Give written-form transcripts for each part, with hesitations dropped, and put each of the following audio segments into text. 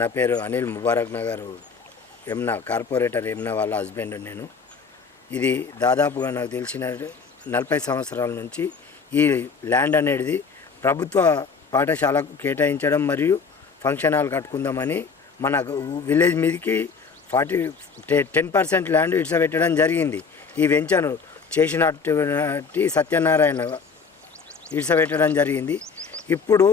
నా పేరు అనిల్ ముబారక్ నగర్ యమునా కార్పొరేటర్ యమునా వాళ్ళ హస్బెండ్ నేను. ఇది దాదాపుగా నాకు తెలిసిన 40 సంవత్సరాల నుంచి ఈ ల్యాండ్ అనేది ప్రభుత్వ పాఠశాలకు కేటాయించడం మరియు ఫంక్షన్ హాల్ కట్టుకుందామని మన విలేజ్ మీదకి 10% ల్యాండ్ ఇడ్సబెట్టడం జరిగింది. ఈ వెంచను చేసినటువంటి సత్యనారాయణ ఇడ్సబెట్టడం జరిగింది. ఇప్పుడు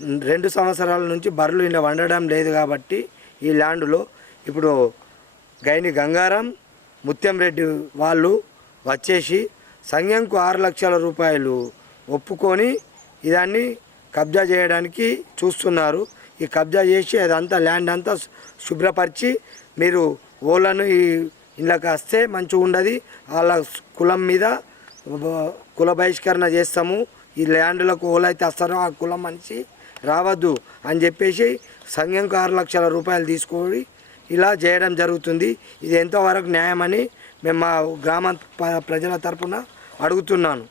2 సంవత్సరాల నుంచి బర్రెలు ఇలా వండడం లేదు కాబట్టి ఈ ల్యాండ్లో ఇప్పుడు గైని గంగారం ముత్యం రెడ్డి వాళ్ళు వచ్చేసి సంఘంకు 6 లక్షల రూపాయలు ఒప్పుకొని ఇదాన్ని కబ్జా చేయడానికి చూస్తున్నారు. ఈ కబ్జా చేసి అదంతా ల్యాండ్ అంతా శుభ్రపరిచి మీరు ఓళ్ళను ఈ ఇళ్ళకి వస్తే మంచిగా ఉండదు, వాళ్ళ కులం మీద కుల బహిష్కరణ చేస్తాము, ఈ ల్యాండ్లకు ఓళ్ళైతే వస్తారో ఆ కులం మనిషి రావద్దు అని చెప్పేసి సంఘంకు 6 లక్షల రూపాయలు తీసుకొని ఇలా చేయడం జరుగుతుంది. ఇది ఎంతవరకు న్యాయమని మేము మా గ్రామ ప్రజల తరపున అడుగుతున్నాను.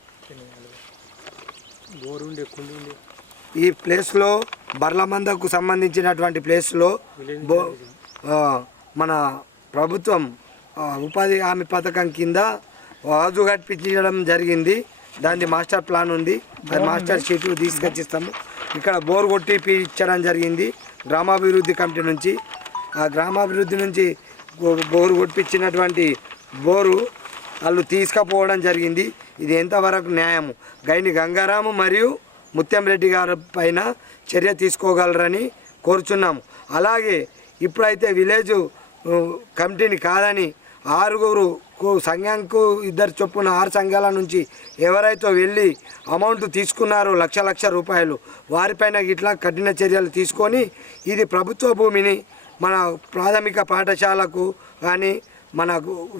ఈ ప్లేస్లో బర్ల మందకు సంబంధించినటువంటి ప్లేస్లో మన ప్రభుత్వం ఉపాధి హామీ పథకం కింద వాజు కట్టించడం జరిగింది. దాని మాస్టర్ ప్లాన్ ఉంది, అది మాస్టర్ షీట్ తీసుకొచ్చిస్తాము. ఇక్కడ బోర్ కొట్టి ఇచ్చడం జరిగింది గ్రామాభివృద్ధి కమిటీ నుంచి. ఆ గ్రామాభివృద్ధి నుంచి బోరు కొట్టించినటువంటి బోరు వాళ్ళు తీసుకుపోవడం జరిగింది. ఇది ఎంతవరకు న్యాయము? గైని గంగారాము మరియు ముత్యం రెడ్డి గారి పైన చర్య తీసుకోగలరని కోరుచున్నాము. అలాగే ఇప్పుడైతే విలేజ్ కమిటీని కాదని 6 సంఘంకు 2 చొప్పున 6 సంఘాల నుంచి ఎవరైతే వెళ్ళి అమౌంట్ తీసుకున్నారో లక్ష రూపాయలు వారిపైన ఇట్లా కఠిన చర్యలు తీసుకొని ఇది ప్రభుత్వ భూమిని మన ప్రాథమిక పాఠశాలకు కానీ మన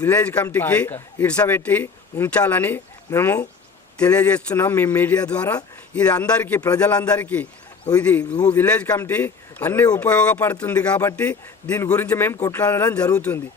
విలేజ్ కమిటీకి ఇడ్సబెట్టి ఉంచాలని మేము తెలియజేస్తున్నాం మీ మీడియా ద్వారా. ఇది అందరికీ ప్రజలందరికీ ఇది విలేజ్ కమిటీ అన్నీ ఉపయోగపడుతుంది కాబట్టి దీని గురించి మేము కొట్లాడడం జరుగుతుంది.